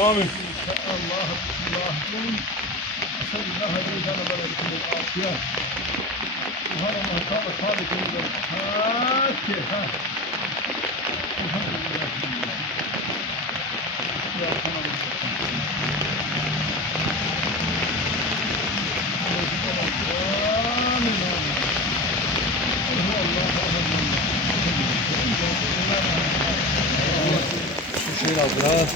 Amin. Allah Allah'ın sallallahu aleyhi ve sellem afiyet. Subhanallah Teala Halik'in Fatiha. Elhamdülillah. Ya tamam. Şöyle abla.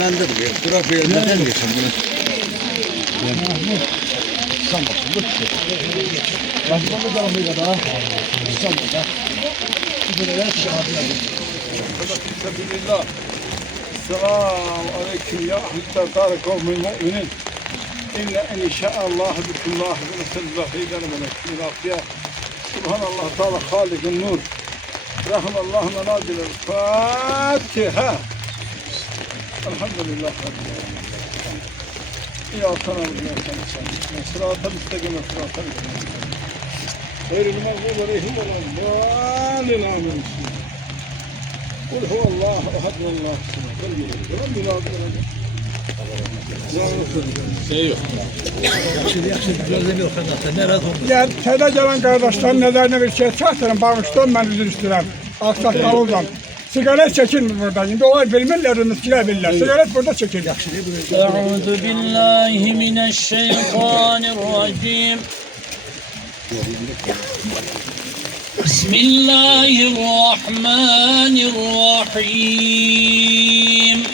Ben de bir durak bir yerden geçeyim bunu. Sen bakın bu şey. Başkanı da almaya kadar. İstanbul'da. Böyle şahane. Bismillah. Selamun aleyküm ya ahli dar kavmin mu'minin. İnne en inşaallah bikullah ve nesallallahu eyden melekûn afiye. Subhanallah Teala Halik'in nur. Rahmallahu menazil Fatiha. Elhamdülillah. İyyâke na'budu ve iyyâke nestaîn. Sıratal müstakîm sıratal lezîne gayril mağdûbi aleyhim ve lad-dâllîn. Âmin. Kul huvallahu ehad Allahu samad. Şey yok. Ya teyze gelen kardeşlerin nelerine bir şey çatırın, bağıştım ben üzül istedim. Aksak davuldan. Sigaret çekin buradan. Şimdi olay bilmirler, rızkiler bilirler. Sigaret burada çekin. Euzu billahi mineşşeytanirracim. Bismillahirrahmanirrahim.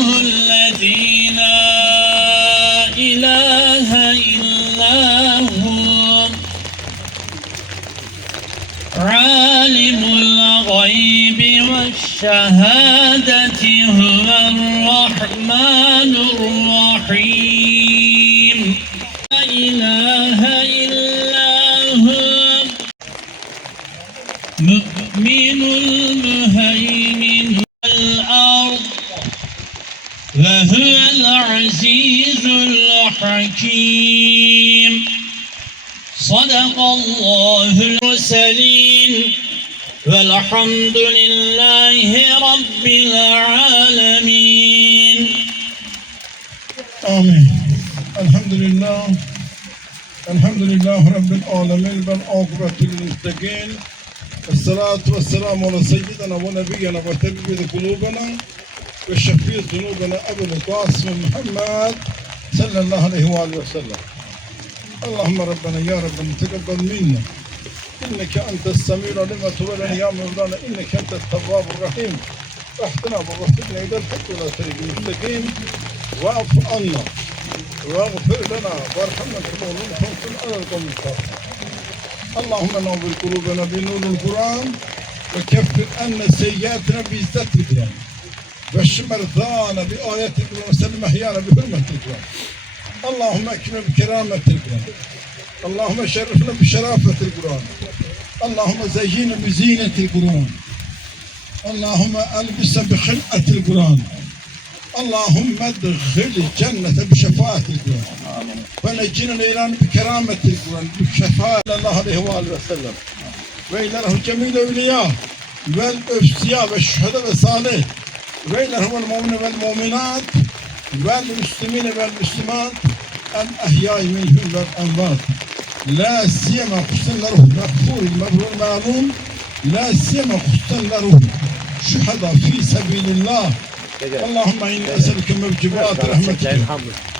Huvallahu'llezî lâ ilâhe illâ hu. Âlimul gaybi veşşehâdeti huverrahmanurrahîm. La ilahe illâ hu. Mü'minul müheyminul ard. Ve huvel azîzul hakîm. Sadakallahul murselin. Velhamdülillahi Rabbil alemin. Amin. Elhamdülillah. Elhamdülillah Rabbil alemin. Ben akıbetil müstakîn. Esselatu vesselamu ala seyyidina ve nebiyyina ve tebibidi kulubina ve şefî zunubina Ebul Kasım Muhammed sallallahu aleyhi ve sellem. Allahümme Rabbena ya Rabbena tegabbal minna. İnneke entes semî'ul alîm ve tub aleyna ya Mevlana inneke entet tevvâbur rahîm. Vahdina ve vahdina ilel hakki ve tariqil müstakîm. Va'fu anna. Va'gfir lana varhamna kema kuntum alel kavmil kâfirin. Allahümme nevvir kulubena bi nuril Kur'an ve keffir enne seyyiatena bi izzetil Kur'an. Ve şmertana bi ayetil Kur'an ve sellim ehyana bi hürmetil Kur'an. Allahümme ekime bi kerametil Kur'an. Allahümme şerrifne bi şerafetil Kur'an. Allahümme zeyyine bi zinetil Kur'an. Allahümme elbise bi hıl'atil Kur'an. Allahümme edhil cennete bi şefaatil Kur'an. Ve neccine leylan bi kerametil Kur'an. Bi şefaat Allah aleyhi ve sellem. Ve ilerhu cemil evliya. Vel öfsiya ve şühede ve salih. Ve ilerhu vel mu'mine vel mu'minat. Vel müslimine vel müslimat. El ehyâi minhum vel envat. La siyema kustanlaruhu mekfuril mebrul ma'mun. La siyema kustanlaruhu şüheda fi sebilillah. Allahümme inni eselüke mevcibat rahmetike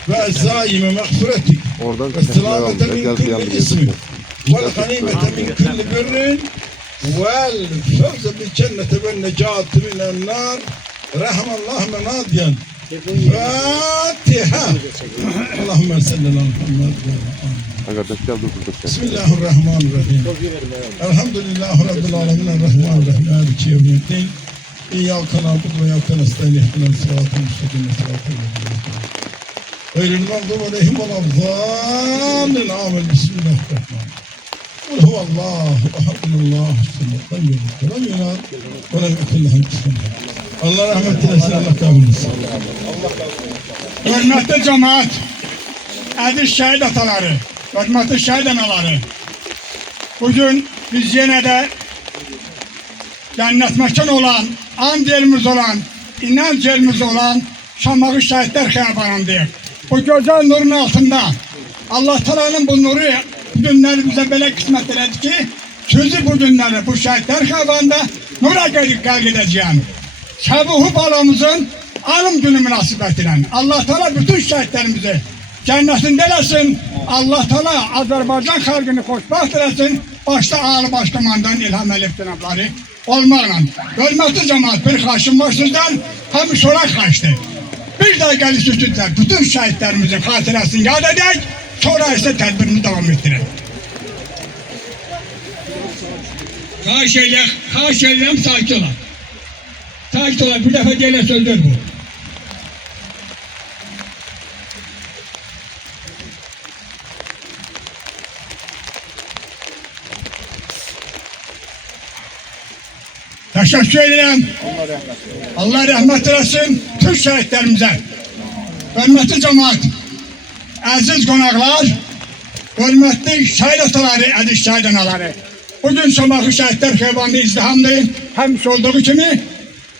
ve ezzâime mağfiretik ve selamete min kulli ismin vel ganimete min kulli birrin vel fevze bil cennete vel necati minen nar. Rahmallahu menadiyen. Fatiha. Allahümme salli ala Muhammed. Bismillahirrahmanirrahim. Elhamdülillahi Rabbil alemin. Errahmanirrahim. Maliki yevmiddin. İyyâke na'budu ve iyyâke nestaîn. İhdinâs sıratal müstakîm. Sıratal lezîne gayril mağdûbi aleyhim ve lad-dâllîn. Âmin. Bismillahirrahmanirrahim. Kul huvallahu ehadullahu samad. Lem yelid ve lem yulad ve lem yekun lehu kufuven ahad. Allah rahmet eylesin. Allah kabul etsin. Hürmetli cemaat, əziz şəhid ataları, hörmətli şəhid anaları, bugün biz yenə də cennet mekan olan, and yerimiz olan, inanç yerimiz olan Şamağı Şəhidlər Xiyabanındayıq. Bu güzel nurun altında Allah Teala'nın bu nuru bu günleri bize böyle kısmet etti ki sözü bu günleri bu Şəhidlər Xiyabanında nura qalq edeceğim. Sabuhu balamızın alım günü münasebetiyle Allah Teala bütün şəhidlərimizi cennetinde eləsin. Allah Teala Azerbaycan xalqını xoşbaxt eləsin. Başta ağlı başkomandan İlham Əliyev cənabları olmaqla. Hörmətli cemaat, bir xaşım var sizdən, hamı sorak xaşdır. Bir daha gəlir sütüdlər, bütün şəhidlərimizin xatirəsini yad edək, sonra isə tədbirini devam etdirək. Xahiş edirəm, sakit olaq. Sakit olaq, bir dəfə deyilən sözdür bu. Teşekkür ederim. Allah rahmet eylesin tüm şehitlerimize. Hürmetli cemaat, aziz konaklar, hürmetli şehit ataları, aziz şehit anaları. Bugün Şamağı Şəhidlər Xiyabanında izdihamdır. Hemsi olduğu kimi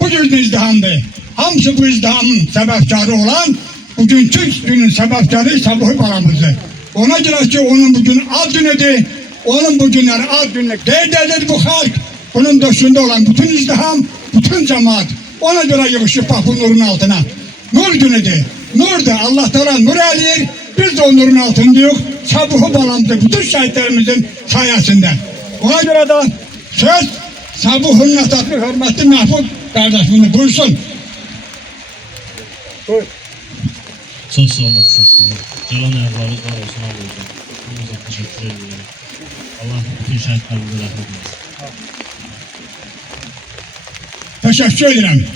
bugün izdihamdır. Hamısı bu izdihamın sebepkarı olan bugünkü günün sebepkarı Sabuhi balamızdır. Ona göre ki onun bugün ad günüdür. Onun bugünleri ad günü qeyd edir bu halk. Bunun döşünde olan bütün izdiham, bütün cemaat ona göre yığışıp bak bu nurun altına. Nur günüdür. Nur da Allah Teala nur eləyir. Biz de o nurun altındayıq. Sabuhu balamızı bütün şəhidlərimizin sayesinde. Ona göre de söz Sabuhun natatlı hürmetli Mahmud kardeşimiz buyursun. Buyur. Çok sağ olasın. Canan ayaklarınız var olsun abi hocam. Hepinize teşekkür ediyorum. Allah bütün şəhidlərimize rahmet eylesin. Teşekkür ederim.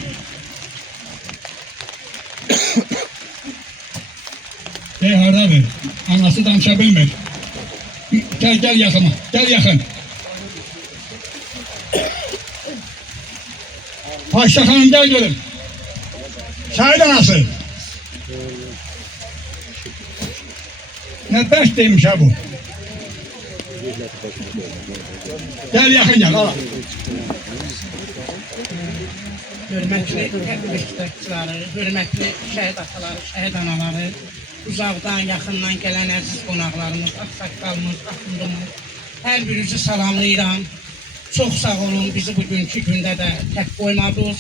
Harda bir, anası danışa bilmir. Gel yakıma, gel yakın. Paşa Hanım gel görün. Şahit anası. Ne beş demiş ha bu. Gel yakın gel, al. Hürmetli tədbir iştirakçıları, hürmetli şəhid ataları, şəhid anaları, uzaqdan, yaxından gələn əziz qonaqlarımız, ağsaqqalımız, axundumuz, hər birinizi salamlayıram. Çox sağ olun, bizi bugünkü gündə də tək qoymadınız,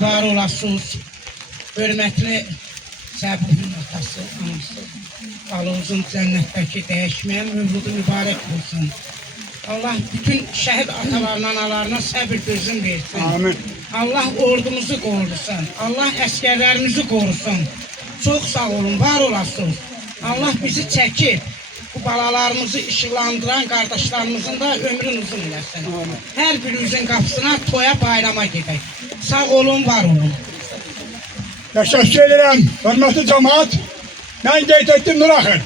var olasınız. Hürmetli Səbuhin atası, anası, balımızın cənnətdəki dəyişməyən mövludu mübarək olsun. Allah bütün şəhid atalarına, analarına səbir gözün versin. Amin. Allah ordumuzu qorusun. Allah əskərlərimizi qorusun. Çox sağ olun, var olasınız. Allah bizi çəkib, bu balalarımızı işıqlandıran qardaşlarımızın da ömrün uzun eləsin. Hər birimizin qapısına toya bayrama gedək. Sağ olun, var olun. Teşekkür ederim. Hürmetli cemaat, ben qeyd ettim nur axır.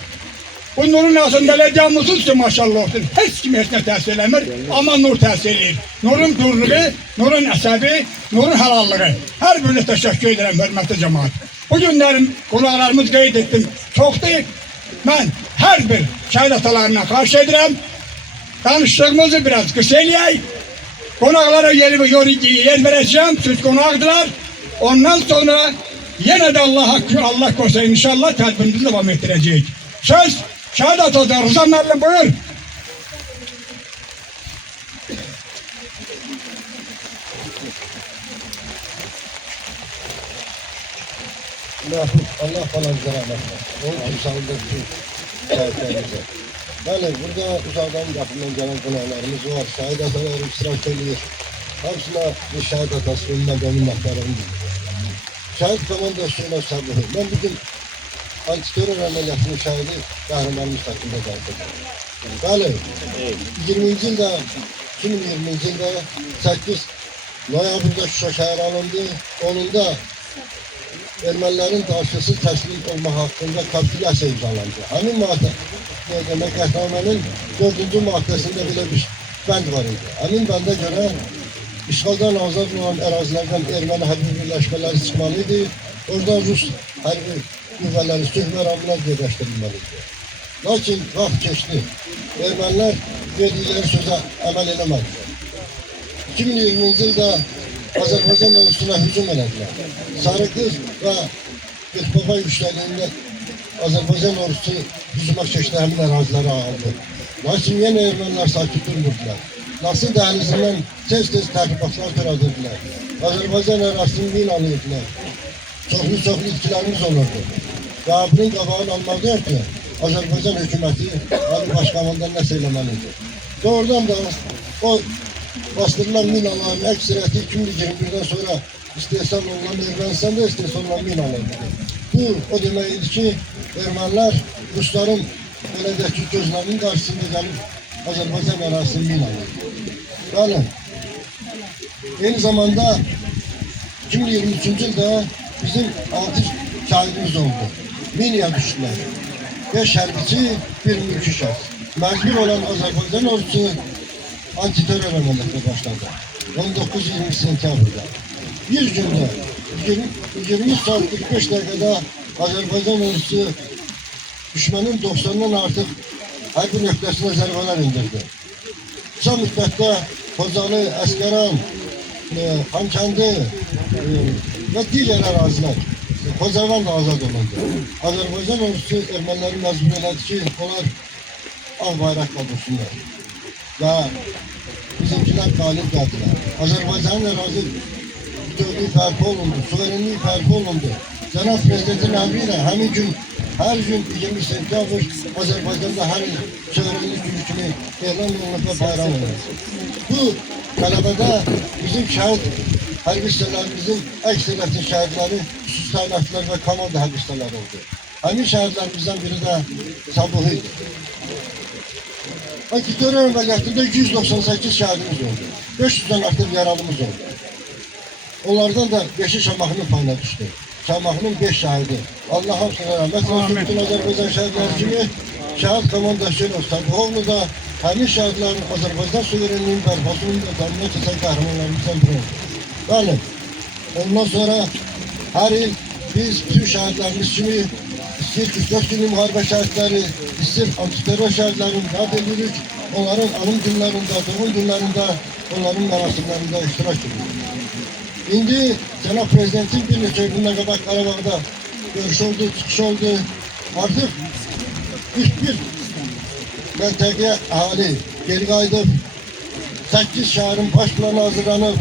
Bu nurun altında elə canlısız ki maşallah olsun. Heç kim heç nə təsir eləmir, amma nur təsir edir. Nurun durluğu, nurun əsəbi, nurun halallığı. Hər birine teşekkür ederim hürmetli cemaat. Bu günlərin qonaqlarımız qeyd etdim çoxdur. Mən hər bir şəhid atalarına xahiş edirəm. Danışdığımızı biraz qısa eləyək. Qonaqlara yer verəcəm, siz qonaqdılar. Ondan sonra yenə də Allah korusa inşallah tədbirimizi devam etdirəcəyik. Söz şəhid atacaq. Rıza müəllim buyur. Allah falan rahmet eylesin. Onun timsalında bütün şəhidlərimize. Bəli, burada uzaqdan yaxından gələn qonaqlarımız var. Şəhid ataları iştirak edir. Hamısına bu şəhid atasının məqamı məqlarını bildirir. Şəhid komandasıyla Sabuhi. Ben bugün antiterör əməliyyatının şəhidi qəhrəmanımız haqqında danışacağım. Bəli, 20-ci ildə, 2020-ci ildə 8 noyabrda Şuşa şəhər alındı. Onun da ermənilərin qarşısız təslim olma haqqında kapitülyasiya imzalandı. Həmin qəhrəmanın 4-cü maddəsində belə bir bənd var idi. Həmin bəndə görə işğaldan azad olan ərazilərdən erməni hərbi birləşmələri çıxmalıydı. Oradan Rus hərbi qüvvələri sülh ambulans yerləşdirilməlidir. Lakin vaxt keçdi. Ermənilər verdikləri sözə əməl eləmədilər. 2020-ci ildə Azərbaycan ordusuna hücum elədilər. Sarıqız və Qırxbaba yüksəliyində Azərbaycan ordusu hücuma keçdi, həmin əraziləri aldı. Lakin yenə ermənilər sakit durmurdular. Nasır dəhlizindən tez-tez təxribatlar törədildiler. Azərbaycan ərazisini minalayırdılar. Çoxlu itkilərimiz olurdu. Və bunun qabağını almalıyıq ki, Azərbaycan hökuməti Ali Başkomandan nəsə eləməlidir. Doğrudan da o bastırılan minaların əksəriyyəti 2021'den sonra istehsal olunan Ermənistan'da istehsal olunan minalardır. Bu o deməkdir ki, Ermənilər Rusların belədəki gözlərinin qarşısında gəlib Azərbaycan ərazisini minalayır. Yani aynı zamanda 2023 yılda bizim 6 şahidimiz oldu. Minaya düştüler. 5 hərbiçi, 1 mülki şəxs. Məcbur olan Azərbaycan ordusu antiterör əməliyyatına başladı. 19-20 sentyabrda. Bir günde 20 saat 45 dakikada Azərbaycan ordusu düşmanın 90'dan artıq hərbi nöqtəsinə zərbələr indirdi. Kısa müddətdə Xocalı, Əskəran, Xankəndi və digər ərazilər Xocalan da azad olundu. Azərbaycan ordusu erməniləri məcbur elədi ki, onlar ağ bayraq qaldırsunlar. Və bizimkilər qalib gəldilər. Azərbaycanın ərazi bütövlüyü bərpa olundu, suverenliyi bərpa olundu. Cənab Prezidentin əmri ilə həmin gün, hər gün 20 sentyabr Azərbaycanda hər il suverenlik günü kimi elan olunub və bayram olundu. Bu qələbədə bizim şəhid hərbi hissələrimizin əksəriyyətin şəhidləri xüsusi təyinatlılar və komanda hərbi hissələri oldu. Həmin şəhidlərimizdən biri də Sabuhi idi. Antiterör əməliyyatında 198 şəhidimiz oldu. 500'den artıq yaralımız oldu. Onlardan da 5'i Şamaxının payına düşdü. Şamaxının 5 şəhidi. Allah hamısına rəhmət olsun. Bütün Azərbaycan şəhidləri kimi şəhid komandasyon Sabuhovlu da həmin şəhidlərin Azərbaycan suverenliğinin bərpasının da tanımına keçən qəhrəmanlarımızdan biri oldu. Yani ondan sonra her yıl biz tüm şehitlerimiz kimi istir 44 günlük müharebe şehitleri, istir antiterör şehitlerin yad edirik. Onların anım günlerinde, doğum günlerinde, onların merasimlerinde iştirak ediyoruz. İndi Cenab Prezidentin bir neçə gündən qabaq Qarabağda görüş oldu, çıxış oldu. Artıq ilk bir məntəqəyə əhali geri qayıdıb, 8 şəhərin baş planı hazırlanıb,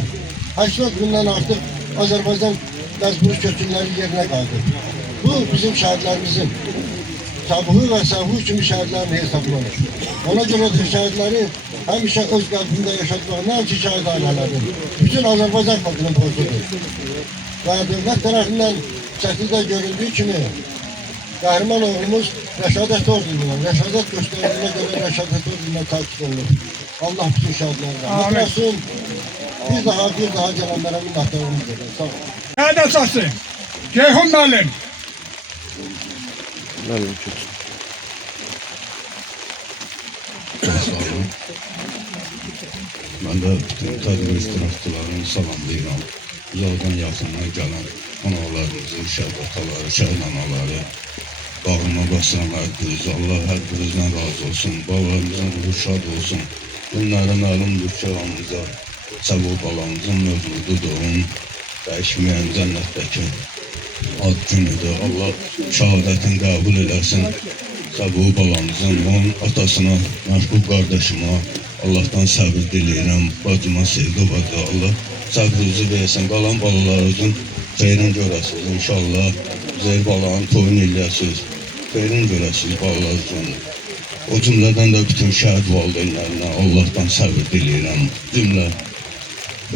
80 gündən artıq Azərbaycan məcburi köçkünləri yerinə qayıdıb. Bu bizim şəhidlərimizin, Sabuhi və Sabuhi kimi şəhidlərin hesablanır. Ona görə də şəhidləri həmişə öz qəlbində yaşatmaq, nəinki şəhid ailələrinin, bütün Azərbaycan xalqının borcudur. Və dövlət tərəfindən şəkildə görüldüyü kimi, qəhrəman oğlumuz Rəşadət ordunundan, Rəşadət göstərildiğine görə Rəşadət ordunundan takip olunur. Allah bütün şəhidlərine rəhmət olsun. Bir daha gələnlərə minnətdarlığımız edir. Sağ olun. Şəhid əsası, Ceyhun müəllim. Sağ olun. Ben de bütün tədbir iştirakçılarını salamlayıram. Uzaqdan yaxından gələn analarımızın şəhid ataları, şəhid anaları, bağrıma basan hər biriniz, Allah hər birinizdən razı olsun. Babalarımızın ruhu şad olsun. Bunlara məlumdur ki, aramızda Səbuh balamızın mövzududur, onun dəyişməyən cənnətdəki ad günüdür. Allah şəhadətini qəbul eləsin. Səbuh balamızın, onun atasına, məhbub qardaşıma Allah'tan səbir diləyirəm. Bacıma sevgi bacı, Allah səbrinizi versin. Qalan balalarınızın xeyrin görəsiniz. İnşallah Zeyr balanın toyunu eləyəsiniz. Xeyrin görəsiniz balalarınızın. O cümlədən də bütün şəhid valideynlərinə Allah'tan səbir diləyirəm. Cümlə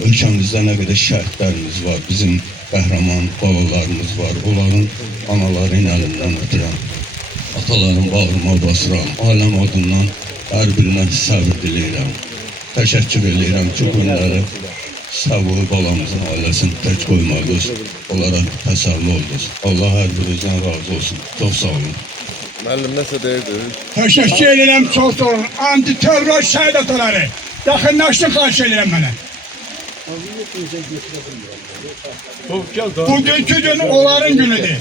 ölkəmizdə nə qədər şəhidlərimiz var, bizim qəhrəman balalarımız var. Onların anaların əlindən ötürəm. Ataların bağrıma basıram. Aləm adından hər birinə səbir diləyirəm. Təşəkkür edirəm ki, günləri Səbuh balamızın ailəsini tək qoymadınız. Onlara təsəlli oldunuz. Allah hər birinizdən razı olsun. Çox sağ olun. Müəllim nəsə deyirdi? Təşəkkür edirəm, çox sağ olun. Antiterör şəhid ataları, yaxınlaşdın xahiş edirəm mənə. Bugünkü gün onların günüdür.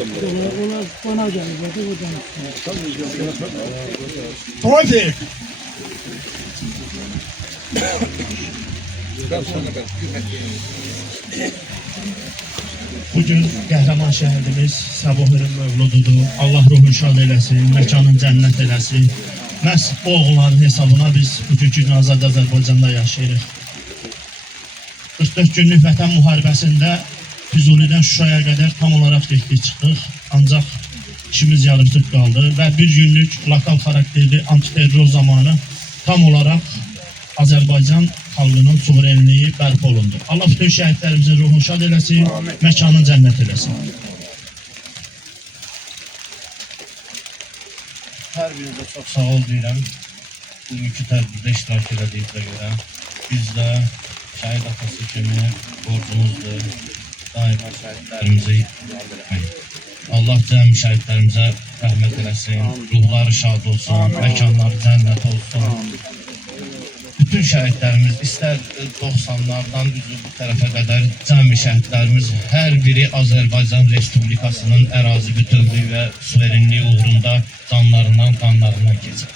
Tevfik. Bugün qəhrəman şəhərimiz Səbuhun mövlududur. Allah ruhunu şad eləsin, məkanın cənnət eləsin. Məhz o oğulların hesabına biz bugünkü gün azad Azərbaycanda yaşayırıq. 44 günlük vətən müharibəsində Füzulidən Şuşaya qədər tam olaraq getdik çıxdıq. Ancaq işimiz yarımçıq qaldı və bir günlük lokal xarakterli antiterror zamanı tam olaraq Azərbaycan xalqının suverenliyi bərpa olundu. Allah bütün şəhidlərimizin ruhunu şad eləsin, məkanın cənnət eləsin. Hər birinizə çox sağ ol deyirəm. Bugünkü tədbirdə iştirak elədiyinizə görə biz də şəhid atası kimi borcumuzdur. Daima şəhidlərimizi yad etmək. Allah cəmi şəhidlərimizə rəhmət eləsin, ruhları şad olsun, məkanları cənnət olsun. Bütün şəhidlərimiz, istər 90'lardan bu tərəfə qədər cəmi şəhidlərimiz hər biri Azərbaycan Respublikasının ərazi bütövlüyü və suverenliyi uğrunda qanlarından keçir.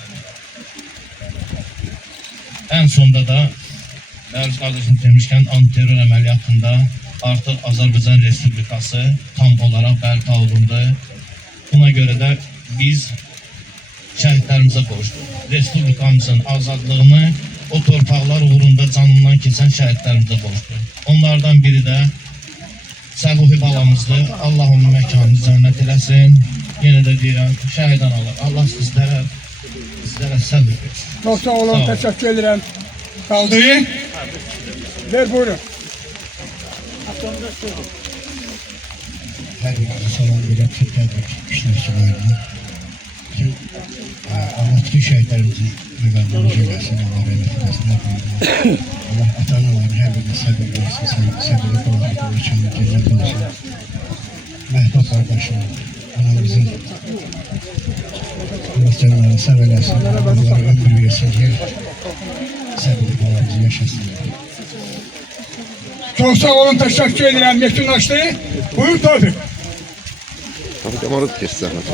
Ən sonda da Əziz qardaşım demişkən antiterror əməliyyatında artıq Azərbaycan Respublikası tam olaraq bərpa olundu. Buna görə də biz şəhidlərimizə borcluyuq. Respublikamızın azadlığını o torpaqlar uğrunda canından keçən şəhidlərimizə borcluyuq. Onlardan biri də Səbuhi balamızdır. Allah onun məkanını cənnət eləsin. Yenə də deyirəm, şəhid analar. Allah sizlərə səbr versin. Çok sağ olun, teşekkür ederim. Kaldı. Ver buyurun. Her birine salam verəm, Türklərdə işləşçilərinə. Allah bütün şəhidlərimizin müqəddəmiş eləsin, Allah rəhmət eləsin. Allah ata-anaların hər birine səbir versin, səbirli qolaqlıqlar üçün cənnət olsun. Məhdud qardaşım, anamızın Allah canlarını sağ eləsin, onlara ömür versin ki, səbirli qolaqlıqlar yaşasın. Çok sağ olun, teşekkür ederim. Yekunlaştı. Buyur Tevfik. Tabii camaat geçti zahmet.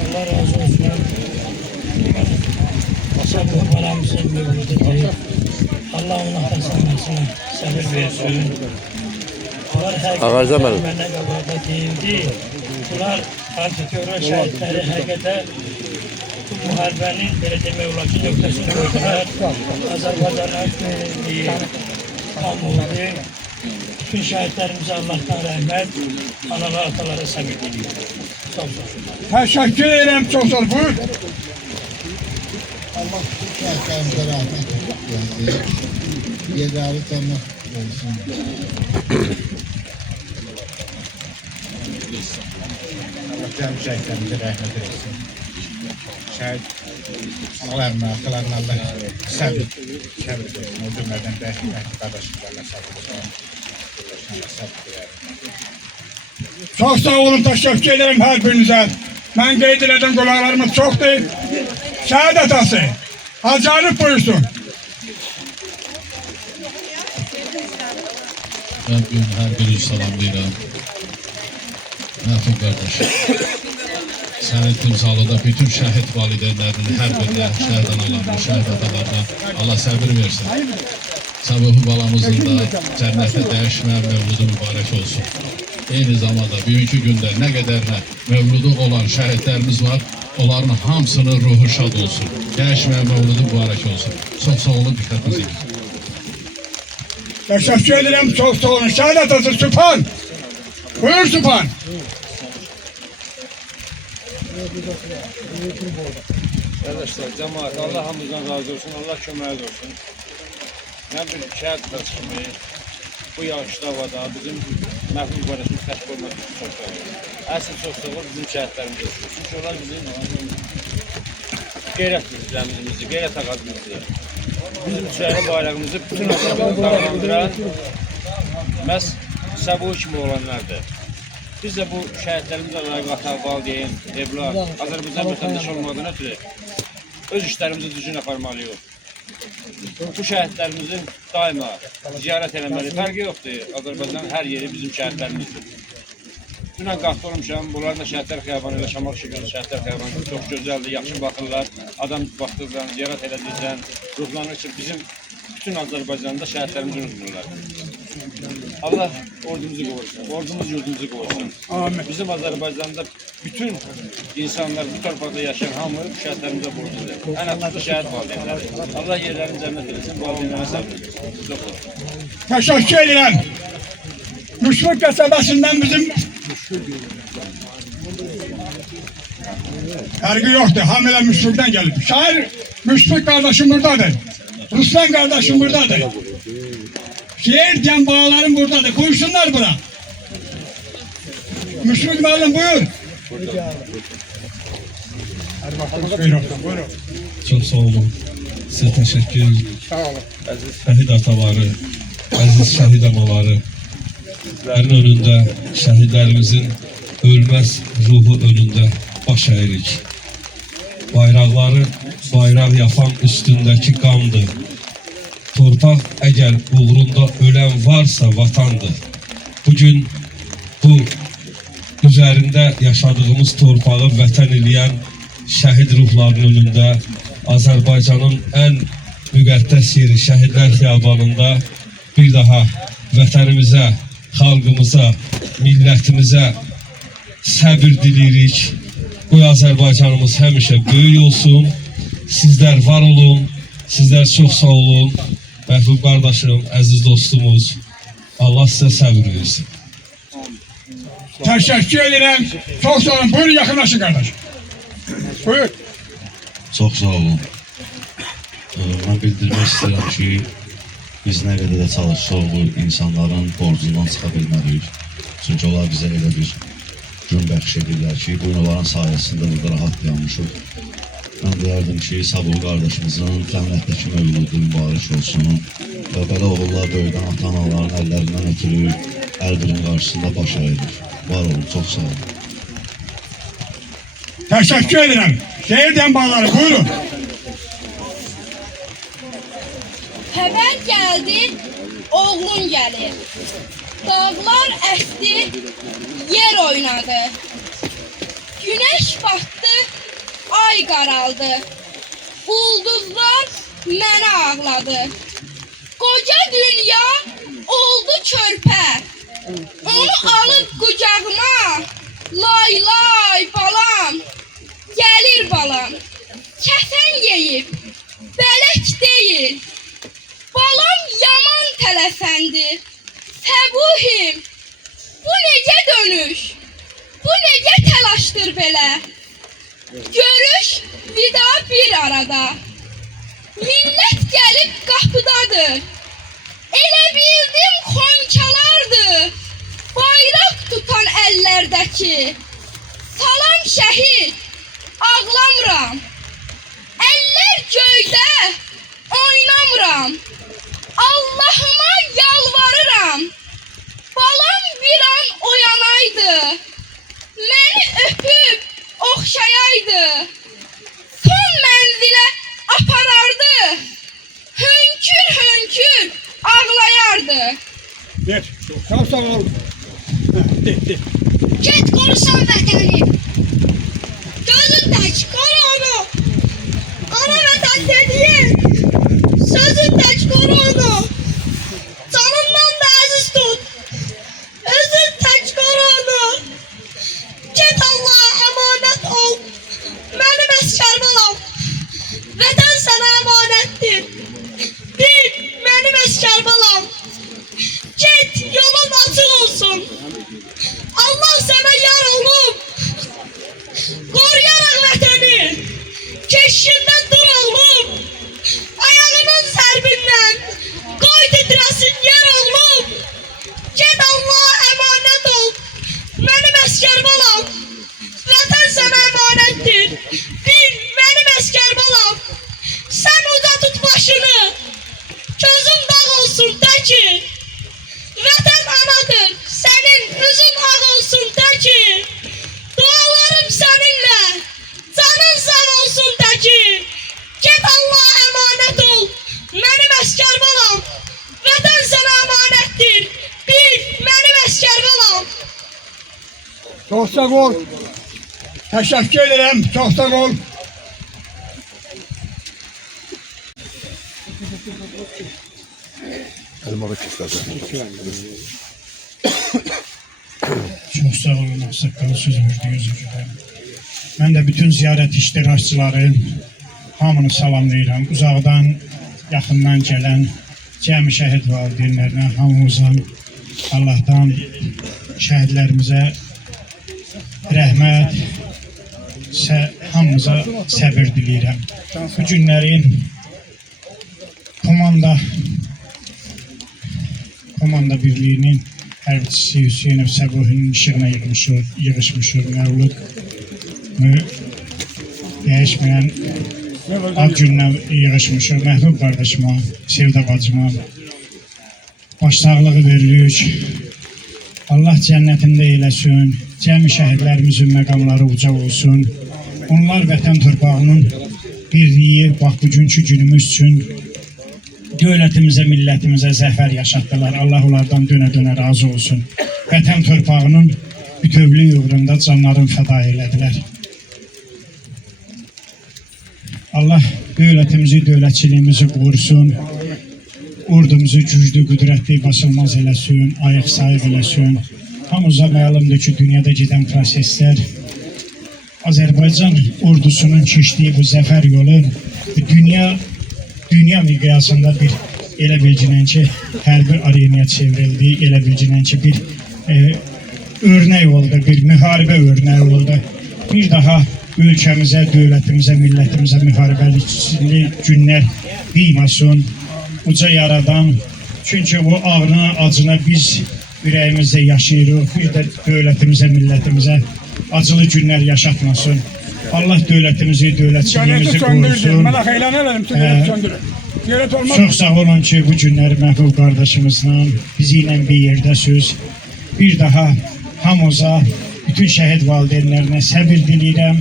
Allah razı olsun. Sabah balamızın mevlududur. Allah onun hastanesine sabır versin. Bunlar Ağarca mənim. Mənə qabaqda deyildi. Bunlar antiterror şəhidləri həqiqətən bu müharibənin belə demək olar ki, nöqtəsini qoydular. Azərbaycanın hökuməti tam oldu. Bütün şəhidlərimizə Allah'tan rəhmət, analar, atalara səbir edilir. Sağ olun. Teşekkür ederim. Çok sağ olun. Buyur. Allah bütün şəhidlərimizə rəhmət eləsin. Yerləri cənnət olsun. Allah cəmi şəhidlərimizə rəhmət eləsin. Şəhid analarına, atalarına Allah səbir versin. O cümlədən də qardaşlarla səbir versin. Çok sağ olun, teşekkür ederim her birinize. Ben qeyd elədim, qonaqlarımız çoxdur. Şəhid atası, Hacı buyursun. Ben bugün her biri salamlayıram. Məhdud qardaş, sənin timsalıda bütün şəhid valideynlərinin hər birinə, şəhid analarına, şəhid atalarına Allah səbir versin. Səbuhi balamızın da cənnətə dəyişməyən mövludu mübarək olsun. Eyni zamanda bugünkü gündə nə qədərinə mövludu olan şəhidlərimiz var, onların hamısının ruhu şad olsun. Dəyişməyən mövludu mübarək olsun. Çox sağ olun, diqqətinizi yetirin. Teşekkür ederim, çok sağ olun. Şəhid atası Süphan. Buyur Süphan. Arkadaşlar, cemaat, Allah hamımızdan razı olsun, Allah köməyi olsun. Nə bir şəhid atası kimi bu yağışlı havada bizim məhvul barəsində təşkil olmaq üçün çox sağ olun. Əsl çox sağ olun bizim şəhidlərimiz olsun. Çünki onlar bizim qeyrət rəmzimizi, qeyrət ağacımızı, bizim şəhər bayrağımızı bütün Azərbaycanı davrandıran məhz Səbuhi kimi olanlardır. Biz də bu şəhidlərimizə layiq ata, valideyn, evlat, Azərbaycan vətəndaşı olmadığına ötürü öz işlərimizi düzgün aparmalıyıq. bu şəhidlərimizin daima ziyarət eləməli. Fərqi yoxdur. Azərbaycanın hər yeri bizim şəhidlərimizdir. Dünən qalxdı olmuşam, bunların da Şəhidlər Xiyabanı ilə Şamaq Şükür Şəhidlər Xiyabanı çox gözəldir, yaxşı baxırlar. Adam baxdırsan, ziyarət elədiysən, ruhlanır ki, bizim bütün Azərbaycanda şəhidlərimizi unutmurlar. Allah ordumuzu qorusun, ordumuz yurdumuzu qorusun. Bizim Azərbaycanda bütün insanlar, bu torpaqda yaşayan hamı şəhidlərimizə borcludur. Ən əsaslı şəhid valideynləri. Allah yerlərini cənnət eləsin, valideynlərə səbr edin. Teşekkür ederim. Müşfik kasabasından bizim ergi yoktu. Hamile Müşfik'ten gelip. Şair Müşfik kardeşim buradadır. Ruslan kardeşim buradadır. Şehir diyen bağlarım buradadır. Buyursunlar buna. Müşfik Müəllim buyur. Buyurun. Çok sağ olun. Size teşekkür. Sağ olun. Şəhid ataları, əziz şəhid anaları, sizlərin önündə, şəhidlərimizin ölməz ruhu önündə baş əyirik. Bayraqları bayraq yapan üstündəki qandır. Torpaq əgər uğrunda ölən varsa vatandır. Bugün bu üzərində yaşadığımız torpağı vətən eləyən şəhid ruhlarının önündə Azərbaycanın ən müqəddəs yeri Şəhidlər Xiyabanında bir daha vətənimizə, xalqımıza, millətimizə səbir diliyirik. Bu Azərbaycanımız həmişə böyük olsun. Sizlər var olun. Sizlər çox sağ olun. Məhbub qardaşım, əziz dostumuz. Allah sizə səbir versin. Teşekkür ederim. Çok sağ olun. Buyurun yakınlaşın kardeş. Buyur. Çox sağ olun. Mən bildirmək istəyirəm ki, biz nə qədər də çalışsaq bu insanların borcundan çıxa bilmərik. Çünki onlar bizə elə bir gün bəxş edirlər ki, bu onların sayəsində burada rahat dayanmışıq. Mən deyərdim ki, Sabul qardaşımızın cənnətdəki mövludu mübarək olsun və belə oğullar böyüdən ata-analların əllərindən ötürür, hər birinin qarşısında baş əyilir. Var olun, çox sağ olun. Teşekkür ederim. Şehirden bağları buyurun. Xəbər gəldi, oğlun gəlir. Dağlar əsdi, yer oynadı. Güneş batdı, ay qaraldı. Ulduzlar mənə ağladı. Qoca dünya oldu körpə. Onu alıb qucağıma, lay lay balam. Gəlir balam, kəfən yeyib, bələk deyil. Balam yaman tələsəndir, Səbuhim, bu necə dönüş, bu necə təlaşdır belə? Görüş vida bir arada, millət gəlib qapıdadır. Elə bildim xonçalardır, bayraq tutan əllərdəki. Salam şəhid, ağlamıram, əllər göydə, oynamıram. Allahıma yalvarıram, balam bir an oyanaydı, məni öpüb oxşayaydı, son mənzilə aparardı, hönkür hönkür ağlayardı. Çok sağ olun. Get korusan vətəni, gözündəki qoru onu, ana vətən dediyin, sözündəki qoru onu, canından da əziz tut, özün tək qoru onu. Get Allah'a əmanət ol, mənim əskər balam, vətən sənə əmanətdir. Bil, mənim əskər balam, get yolun açıq olsun. Allah sana yar olub, koruyarak vətəni, keşindən dur oğlum, ayağının sərbindən, qoy titresin yer oğlum. Get Allah'a əmanət ol, mənim əskər balam, vətən sənə əmanətdir. Bil, mənim əskər balam, sən uca tut başını, gözün dağ olsun təki. Vətən anadır, sənin üzün ağ olsun təki. Dualarım səninlə, canın sağ olsun təki. Get Allah'a əmanət ol, mənim sağ ol. Teşekkür ederim. Çok sağ ol. Elmalı kestası. Çok sağ olun. Saqqalı söz verdiniz hocam. Ben de bütün ziyaret iştirakçıları hamını salamlayıram. Uzaqdan, yaxından gələn cəmi şəhid valideynlərinə, hamımızdan Allah'tan şəhidlərimizə rəhmət, hamımıza səbir diləyirəm. Bu günlərin komanda birliğinin hərbçisi Hüseynov Səbuhinin işığına yığışmışıq. Məvlud dəyişməyən ad gününə yığışmışıq. Məhbub qardaşıma, Sevda bacıma başsağlığı veririk. Allah cənnətində eyləsin. Cəmi şəhidlərimizin məqamları uca olsun. Onlar vətən torpağının birliyi, bax bugünkü günümüz üçün dövlətimizə, millətimizə zəfər yaşatdılar. Allah onlardan dönə-dönə razı olsun. Vətən torpağının bütövlüyü uğrunda canlarını fəda elədilər. Allah dövlətimizi, dövlətçiliyimizi qorusun. Ordumuzu güclü, qüdrətli, basılmaz eləsin, ayıq-sayıq eləsin. Hamımıza məlumdur ki, dünyada gedən proseslər Azərbaycan ordusunun keçdiyi bu zəfər yolu dünya miqyasında bir elə bilginən ki, hərbi arenaya çevrildi, elə bilginən ki, bir örnək oldu, bir müharibə örnəyi oldu. Bir daha ölkəmizə, dövlətimizə, millətimizə müharibəli günlər qıymasın, uca yaradan. Çünki bu ağrına, acına biz ürəyimizdə yaşayırıq, bir də dövlətimizə, millətimizə acılı günlər yaşatmasın. Allah dövlətimizi, dövlətçiliyimizi qorusun. Çox sağ olun ki, bu günləri məhbub qardaşımızla bizi ilə bir yerdəsiz. Bir daha hamımıza, bütün şəhid valideynlərinə səbir diləyirəm.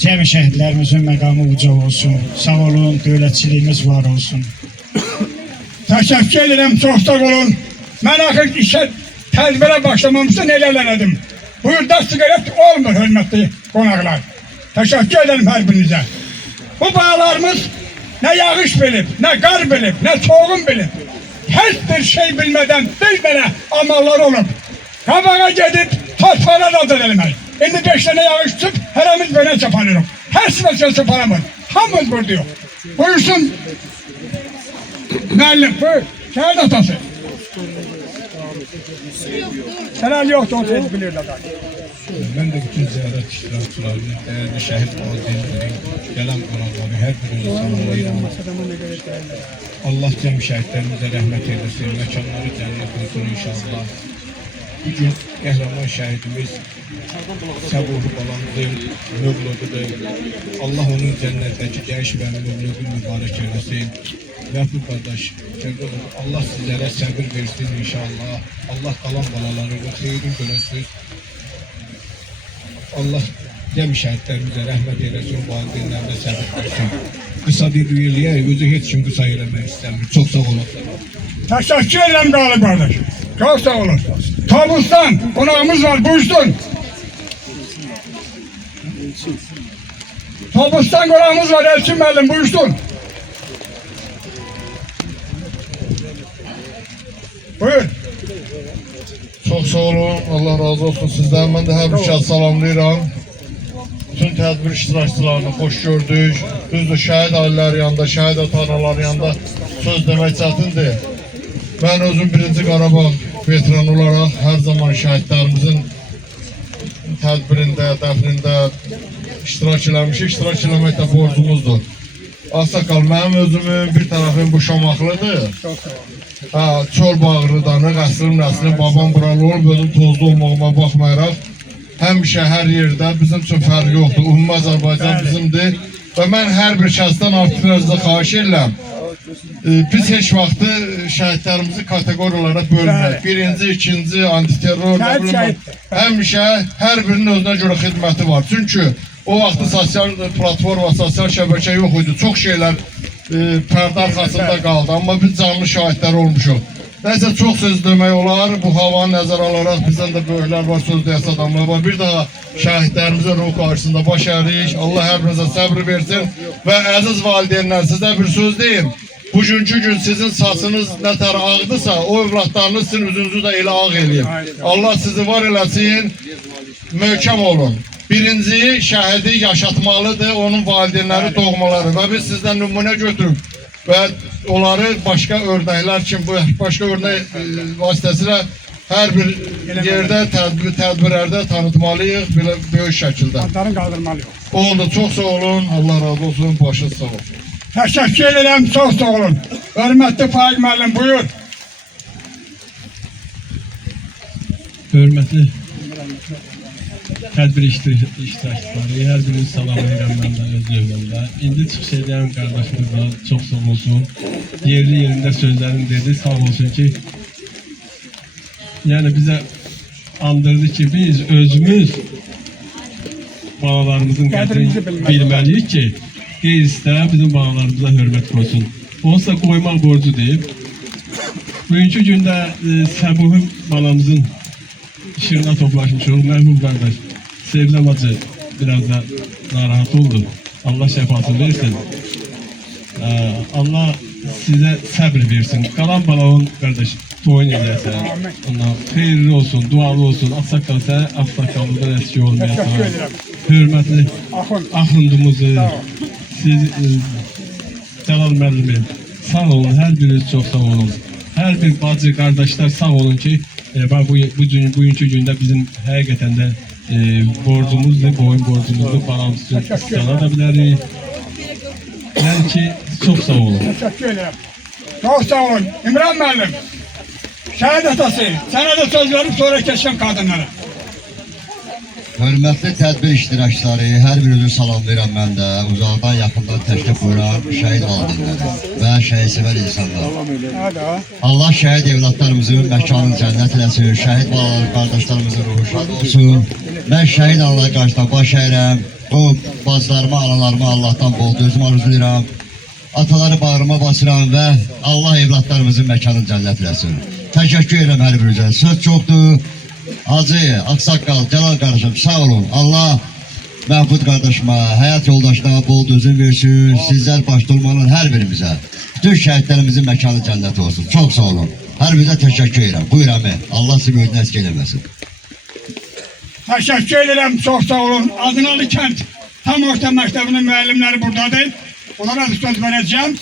Cəmi şəhidlərimizin məqamı uca olsun. Sağ olun, dövlətçiliyimiz var olsun. Təşəkkür edirəm, çox sağ olun. Mən axır işə tədbirə başlamamışda nelər elədim. Burada sigaret olmur, hörmətli qonaqlar. Təşəkkür ederim hər birinizə. Bu bağlarımız nə yağış bilib, nə qar bilib, nə soğun bilib. Heç bir şey bilmədən bir belə amallar olub. Qabağa gedib, torpağa razı eləmək. İndi 5 tane yağış çıxıb, hərəmiz belə çapanırıq. Hər sinəsə çapanamır. Hamımız buradayıq. Buyursun. Müəllim, buyur. Şəhid atası. Sənəl yoxdur, onu tez bilirlər. Ben de bütün ziyaret iştirakçılarını, değerli şehit valideynleri, gelen qonaqları her birini salamlayıram. Allah cəm şəhidlərimizə rəhmət eylesin, məkanları cənnət olsun inşallah. Bugün qəhrəman şəhidimiz Səbuhi balamızın mövlududur. Allah onun cənnətdəki gəyiş və mövludu mübarək eylesin. Məhbub qardaş, Allah sizlərə səbir versin inşallah. Allah qalan balalarını xeyrin görəsiniz. Allah cəm şəhidlərimizə rəhmət eylesin, valideynlərinə səbir versin. Qısa bir üyeliğe özü heç kim qısa eləmək istəmir. Çox sağ olun. Təşəkkür edirəm Qalib qardaş. Çox sağ olun. Tabustan qonağımız var, buyursun. Tabustan qonağımız var, Elçin müəllim, buyursun. Buyur. Çok sağ olun, Allah razı olsun sizden. Ben de her bir şey salamlayıram. Bütün tədbir iştirakçılarını hoş gördük. Düzdür, şəhid ailələri yanında, şəhid ata-analar yanında söz demək çətindir. Ben özüm 1-ci Qarabağ veteran olarak her zaman şəhidlərimizin tədbirində, dəfnində iştirak eləmişik. İştirak eləmək də borcumuzdur. Ağsaqqal, mənim özümün bir tərəfim bu Şamaxlıdır. Çol bağrıdanı, qəsrim nəslim, babam buralı olub, özüm tozlu olmağıma baxmayaraq, həmişə hər yerdə bizim üçün fərqi yoxdur. Ümumi Azərbaycan bizimdir və mən hər bir şəxsdən artıq özdə xahiş edirəm. Biz heç vaxtı şəhidlərimizi kateqoriyalara bölmək. Birinci, ikinci, antiterror, həmişə hər birinin özünə görə xidməti var. Çünki o vaxtı sosial platforma, sosial şəbəkə yox idi. Çox şeylər pərdə arxasında qaldı. Amma biz canlı şahidlər olmuşuq. Neyse çok söz demək olar. Bu havanı nəzərə alaraq bizdən də böyüklər var, söz deyəsi adamlar var. Bir daha şəhidlərimizin ruhu qarşısında baş əyirik. Allah hər birinizə səbr versin. Və əziz valideynlər, sizə bir söz deyim. Bugünkü gün sizin saçınız nə tər ağdısa, o övladlarınız sizin üzünüzü də elə ağ eləyir. Allah sizi var eləsin, möhkəm olun. Birinci şəhidi yaşatmalıdır, onun valideynləri, doğmaları və biz sizdən nümunə götürüb və onları başqa örnəklər kimi, bu başqa örnək vasitəsilə hər bir yerdə, tədbirlərdə tanıtmalıyıq, belə böyük şəkildə. Adlarını qaldırmalıyıq. Oldu, çox sağ olun, Allah razı olsun, başınız sağ olsun. Təşəkkür edirəm, çox sağ olun. Hörmətli Faiq müəllim, buyur. Hörmətli tədbir iştirakçıları, hər birini salamlayıram mən də öz növbəmdə. İndi çıxış edən qardaşımız da çox sağ olsun. Yerli-yerində sözlərini dedi, sağ olsun ki, yəni bizə andırdı ki, biz özümüz balalarımızın qədrini bilməliyik ki, qeyrisdə bizim balalarımıza hörmət qoysun. Olsa qoymaq borcu deyib. Bugünkü gündə Səbuhi balamızın işığına toplaşmışıq. Məhbub qardaş, Seviləm acı biraz da narahat oldu. Allah şəfasını versin. Allah sizə səbr versin. Qalan balağın qardaş toyun eləyəsən. Ondan xeyirli olsun, dualı olsun. Ağsaqqal sən, ağsaqqallıdan əski olmayasan. Hörmətli axundumuzu, siz Cəlal müəllimim, sağ olun, hər biriniz çox sağ olun. Hər bir bacı, qardaşlar sağ olun ki, bugünkü gündə bizim həqiqətən də borcumuzdur, boyun borcumuzdur, balamız üçün istana da bilərik. Yəni ki, çox sağ olun. Təşəkkür edirəm. Çox sağ olun. İmran müəllim, şəhid atası, sənə də söz verib sonra keçəm qadınlara. Hörmətli tədbir iştirakçıları, hər birinizə salam verəm mən də. Uzaqdan, yaxından təşrif buyuran şəhid valideynləri və şəhid sevər insanlar. Allah şəhid evlatlarımızın məkanını cənnət eləsin, şəhid balaları, qardaşlarımızın ruhu şad olsun. Mən şəhid analar qarşıda baş əyirəm. O bacılarıma, analarıma Allahdan bol gözüm arzulayıram. Ataları bağrıma basıram və Allah evlatlarımızın məkanını cənnət eləsin. Təşəkkür edirəm hər birinizə. Söz çoxdur. Hacı, Ağsaqqal, Cəlal qardaşım, sağ olun. Allah Məhbud qardaşıma, həyat yoldaşına bol dözüm versin. Sizlər başda olmanın hər birimizə. Bütün şəhidlərimizin məkanı cənnət olsun. Çox sağ olun. Hər birinizə təşəkkür edirəm. Buyur əmi. Allah sizi gözünə əsk eləməsin. Təşəkkür edirəm, çox sağ olun. Adınalı kənd tam orta məktəbinin müəllimləri buradadır. Onlara da söz verəcəm.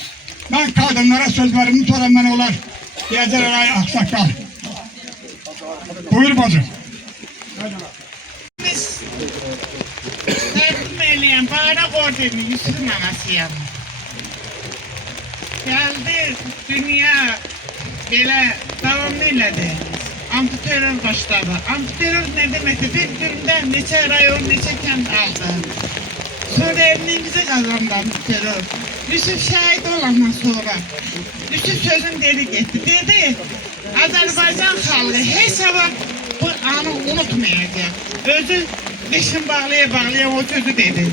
Mən qadınlara söz verim, sonra mən onlar deyəcəklər ay Ağsaqqal. Buyur bacım. Biz təqdim eləyən bayraq ordeni Yusuf'un anasıyam. Gəldi dünya belə davam elədi. Antiterör başladı. Antiterör nə deməkdir? Bir gündə neçə rayon, neçə kənd aldı. Sonra evliliğimizi kazandı antiterör. Yusuf şahit olandan sonra Yusuf sözün dedi gitti. Dedi Azerbaycan halkı her sabah bu anı unutmayacak. Özü dişin bağlaya o sözü dedi.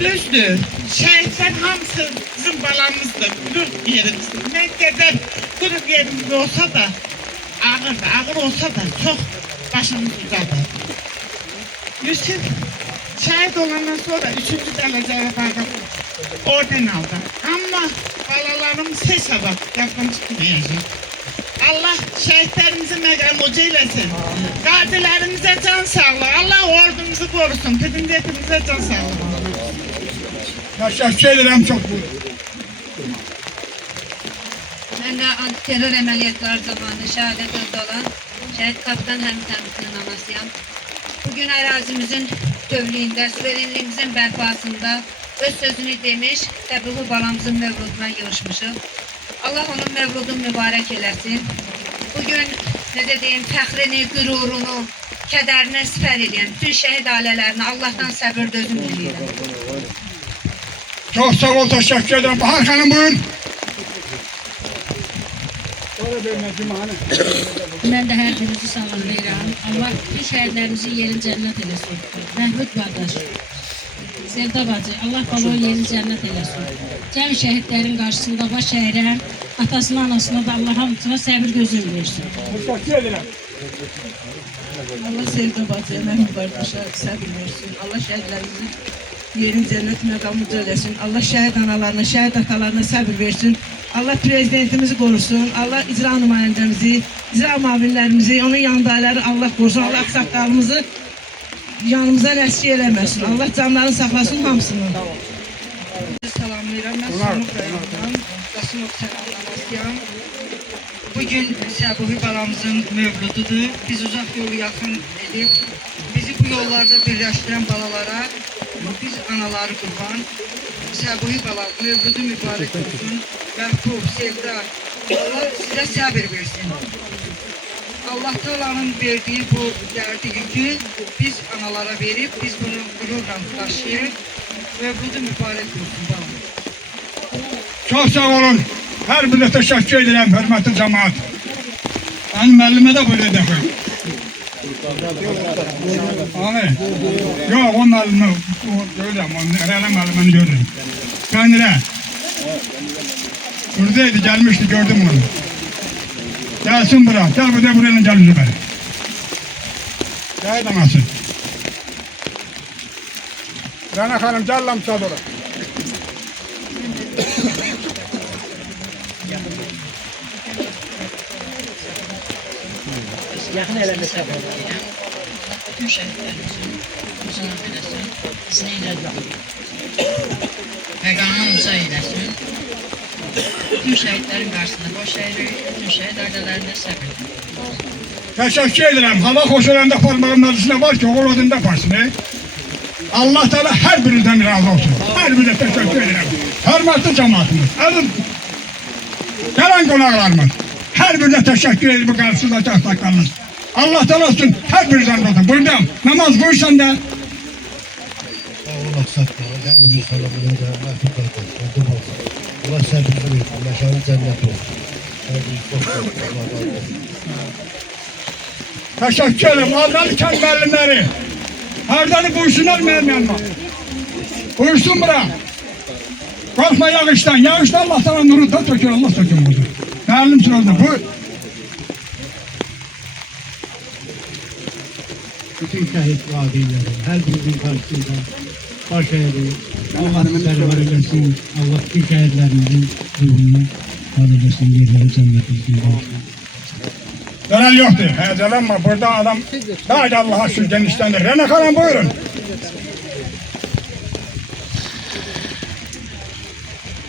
Düzdür. Şehitler hamısı bizim balamızdır. Dört yerimizdir. Ne kadar dört yerimiz olsa da ağır olsa da çok başımız uzadı. Yusuf şehit olandan sonra 3. derece orden aldı. Ama balalarımız hesaba yakın çıkmayacak. Allah şehitlerimizi megamocu eylesin. Gazilerimize can sağlığı. Allah ordumuzu korusun. Hepimize can sağlığı. Teşekkür ederim çok. Ben de antiterör əməliyyatları zamanı şəhadət öldü olan şəhid kapitan Həmid Həmidin anasıyam. Bugün ərazimizin bütövlüyündə, suverenliğimizin bərpasında öz sözünü demiş, Səbuhi balamızın mövluduna yığışmışıq. Allah onun mövludunu mübarək eləsin. Bugün, necə deyim, fəxrini, qürurunu, kədərini sifər edən bütün şəhid ailələrini Allah'tan səbir dözüm diləyirəm. Çok sağ ol, teşekkür ederim. Bahar Hanım buyurun. Ben de her birinizi salamlayıram. Allah bütün şəhidlərimizin yerin cənnət eləsin. Məhbud qardaş, Sevda bacı, Allah balo yeni cennet eylesin. Cem şehitlerin karşısında baş eğren, atasına anasına da Allah hamdına sabır gözü versin. Allah Sevda bacıya, mənim qardaşa səbir versin. Allah şəhidlərimizin yerin cennet məqamıca eləsin. Allah şəhid analarına, şəhid atalarına səbir versin. Allah prezidentimizi korusun. Allah icra nümayəndəmizi, icra mavinlərimizi, onun yandaları Allah korusun. Allah aksaqqalımızı yanımızdan əski eləməsin. Allah canlarını saxlasın hamısını. Salamlayıram. Mən Samuk rayonundan Qasımov Səlamlamasıyam. Bugün Səbuhi balamızın mövlududur. Biz uzaq yolu yaxın edib, bizi bu yollarda birləşdirən balalara, biz anaları qurban. Səbuhi bala mövludu mübarək olsun. Məhbub, sevda, Allah sizə səbir versin. Allah Taala'nın verdiği bu dərdi yükü biz analara verib, biz bunu qürurla daşıyıb, mövludu mübarək olsun balam. Çok sağ olun. Her birine teşekkür ederim hürmetli cemaat. Benim elime de böyle defa. Abi, yok onun elini görüyorum, onun elimini görüyorum. Kendine. Buradaydı, gelmişti, gördüm onu. Gelsin buraya, gel buraya gel bizi beri. Gel demesin. Rana Hanım, gel lan müsaade olun. Yaxın eləndə səbir edirəm. Bütün şəhidlərimizin uzun eləsin, sinə məqamını uca eləsin. Bütün şəhidlərin qarşısında boş əyrik, bütün şəhid ailələrində səbir edirəm. Teşekkür ederim. Hava koşulanda parmağımın arasında var ki, oğul odunda başını. Allah Teala her birinizden razı olsun. Her birine teşekkür ederim. Hürmetli cemaatimiz, aziz gelen konaklarımız. Her birine teşekkür ederim bu karşısındaki aslanlarınız. Allah Teala olsun, her birinizden razı olsun. Buradayım. Namaz kılırsan da. Allah saklar, her bir salamının da mahfuz olsun. Allah sabır versin, meşanı cennet olsun. Her bir çok çok Allah razı olsun. Teşekkür ederim. Allah'ın kendi müəllimləri. Hardanı buyursunlar benim yanıma. Buyursun bura. Korkma yağıştan. Yağışta Allah sana nuru da tökür. Allah tökür burada. Müəllim sırasında. Buyur. Bütün şehit vadileri, her birinin karşısında baş eğri. Allah servar eylesin. Allah bütün şehitlerimizin ruhunu var eylesin. Yerleri cennet olsun. Dönel yoktu. Heyecanlanma. Burada adam daha Allah'a şükür genişlendir. Rene Karan buyurun.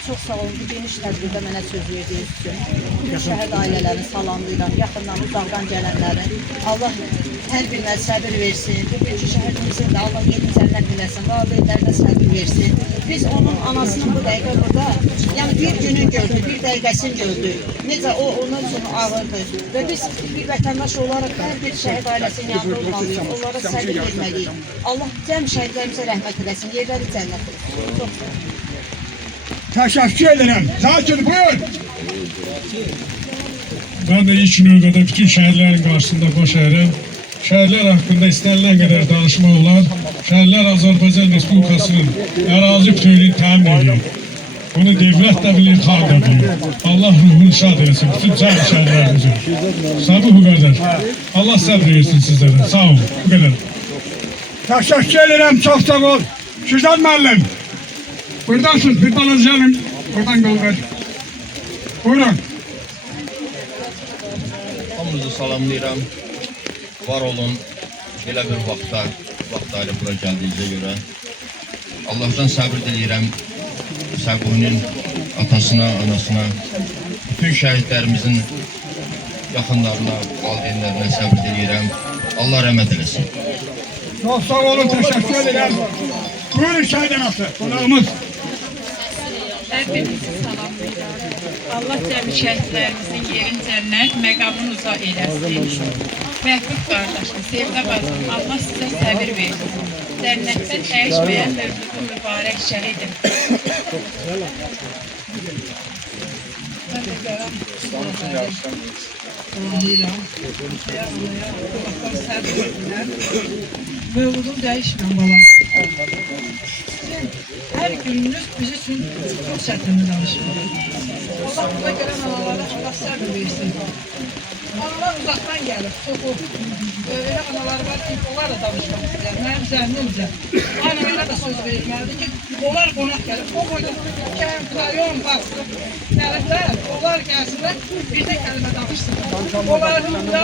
Çok sağ olun. Bu geniş tədbirdə mənə söz verdiyiniz üçün. Bütün şəhid ailələrini salamlayıram. Yaxından, uzaqdan gələnləri. Allah hər birinə səbir versin. Bugünkü şəhidimizin də Allah yeni cənnət eləsin. Valideynlərinə səbir versin. Biz onun anasının bu dəqiqə burada, yəni bir günün gördük, bir dəqiqəsini gördük. Necə o onun üçün ağırdır. Və biz bir vətəndaş olaraq hər bir şəhid ailəsinin yanında olmalıyıq. Onlara səbir verməliyik. Allah cəm şəhidlərimizə rəhmət eləsin. Yerləri cənnət olsun. Çox sağ olun. Teşekkür ederim. Zakir buyur. Ben de ilk növbədə bütün şəhərlərin qarşısında baş əyirəm. Şəhərlər haqqında istənilən qədər danışmaq olar. Şəhərlər Azərbaycan Respublikasının ərazi bütövlüyünü təmin edir. Bunu devlət də bilir, xalq da bilir. Allah ruhunu şad etsin, bütün cəmi şəhərlərimizin. Sabır bu qədər. Allah səbr versin sizlərə. Sağ olun, bu qədər. Teşekkür ederim. Çok sağ ol. Şüzat müəllim. Buradasınız, bir balanızalım. Buradan kalkar. Buyurun. Hamınızı salamlayıram. Var olun. Belə bir vaxtda ayırıb bura gəldiyinizə görə. Allah'tan səbir diləyirəm. Səbuhinin atasına, anasına, bütün şəhidlərimizin yaxınlarına, valideynlərinə səbir diləyirəm. Allah rəhmət eləsin. Çok sağ olun, teşekkür ederim. Buyurun şahid anası, konağımız. Hepinizi salamlayıram. Allah cəmi şəhidlərimizin yerin cənnət, məqamını uca eləsin. Məhbub qardaşım, Sevda bacım, Allah sizə səbir versin. Cənnətdə dəyişməyən mövludun mübarək şəhidim. Mən də görəm. Ağlayıram. Allah'tan səbir edirəm. Mövludum dəyişməm balam. günümüz biz için çok çətindir danışmaq. Allah bize gelen analara Allah səbir versin. Analar uzaktan gelir, çoxu. Öyle analar var ki, onlar da danışmaq istəyər. Mənim zənnimcə. Aynen öyle de söz verilməlidir ki, onlar qonaq gəlir. O boyda kənd, rayon, baxsın, gəlirlər, onlar gəlsinlər, bir də kəlmə danışsınlar. Onların da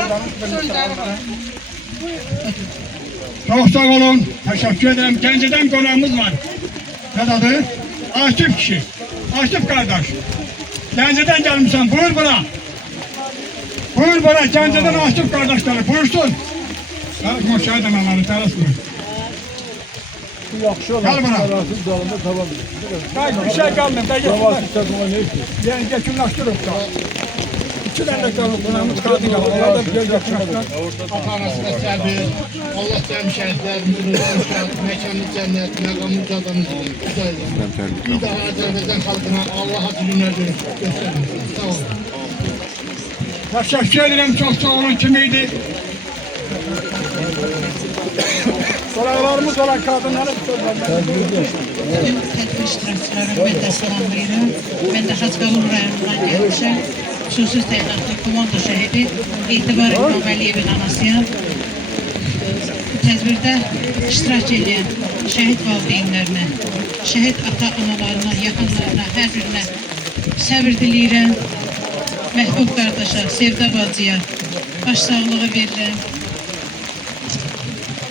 sözləri var. Çok sağ olun. Teşekkür ederim. Genceden konuğumuz var. Ne adı? Akif kişi. Akif kardeş. Genceden gelmişsin. Buyur bura. Buyur bura. Genceden Akif kardeşleri. Buyursun. Karışma şeyden onları. Karışma. Gel bura. Bir şey kalmıyor. Yani yakınlaştırıp da. İki tane kalın konağımız kaldı ya. Onlar da bir yakınlaştırıp. Atanasına səbir, Allah cəm şəhidlərimizin ruhunu məkanı cənnət, məqamı cadamız güzel. Bir daha Azərbaycan xalqına Allah acı günlər göstərsin. Sağ olun. Teşekkür ederim. Çok sağ olun. Kimiydi? Sorularımız olan kadınların Tədbir iştirakçılarını mən də salamlayıram. Mən də Xaçqalın rayonundan gəlmişəm. Xüsusi təyinatlı komanda şəhidi Etibar İmam Əliyevin anasıyam. Tədbirdə iştirak edən şəhid valideynlərinə, şəhid ata-analarına, yaxınlarına, hər birinə səbir diləyirəm. Məhbub qardaşa, Sevda bacıya baş sağlığı verirəm.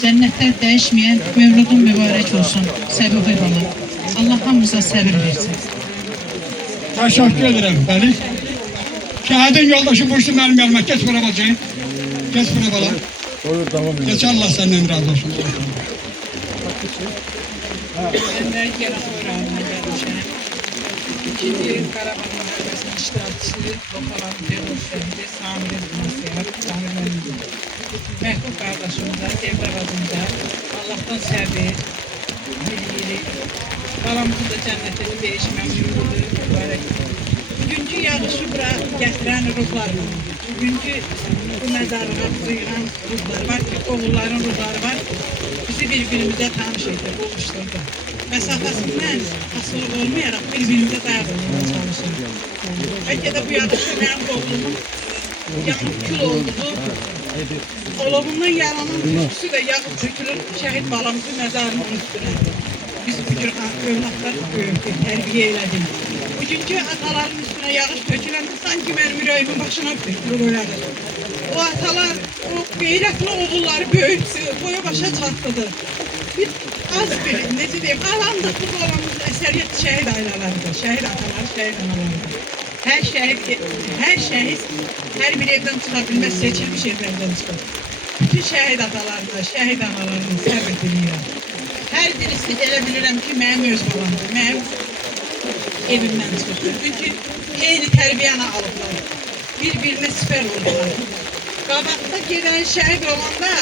Cənnətlər dəyişməyən mövludun mübarək olsun. Səbuhi bala. Allah hamımıza səbir versin. Teşekkür ederim. Beni. Şehidin yoldaşı buyursun benim yanıma. Geç bura bacıyı. Geç bura bala. Geç Allah senden razı olsun. Ben de Yaraklı rayonuna gelmişim. İkinci Qarabağ müharibəsinin iştirakçısı, Lokalan terror şəhidi Samir Nasihat, Samir Mənimdir. Məhbub qardaşımıza, Sevda bacımıza Allah'tan səbir bilirik. Balamızın da cənnətini değişməm yürüdür, mübarək. Bugünkü yağışı bura gətirən ruhlar var. Bugünkü bu məzarlığa sıyıran ruhlar var ki, oğulların ruhları var. Bizi bir-birimizə tanış edir, buluşturdu. Məsafəsindən asılı olmayaraq bir-birimizə dayaqlamaya çalışırıq. Bəlkə də bu yağışı mənim oğlumun yanıb kül olduğu, oğlumundan yaranan tüsküsü də yağıb tökülür şəhid balamızın məzarının üstünə. Biz bu cür övladlar böyüdük, tərbiyə elədik. Bugünkü ataların üstünə yağış töküləndə sanki mənim ürəyimin başına tökülür ölədir. O atalar, o qeyrətli oğulları böyütdü, boya başa çatdıdır. Bir az bir, necə deyim, alandıq bu olamız əsəriyyət şəhid ailələrdir, şəhid ataları, şəhid analarıdır. Hər şəhid, hər bir evdən çıxa bilməz, seçilmiş evlərdən çıxır. Bütün şəhid atalarına, şəhid analarına səbir diləyirəm. Hər birisi elə bilirəm ki, mənim öz balamdır, mənim evimdən çıxır. Çünki eyni tərbiyəni alıblar, bir-birinə sipər oldular. Qabaqda gedən şəhid olanda,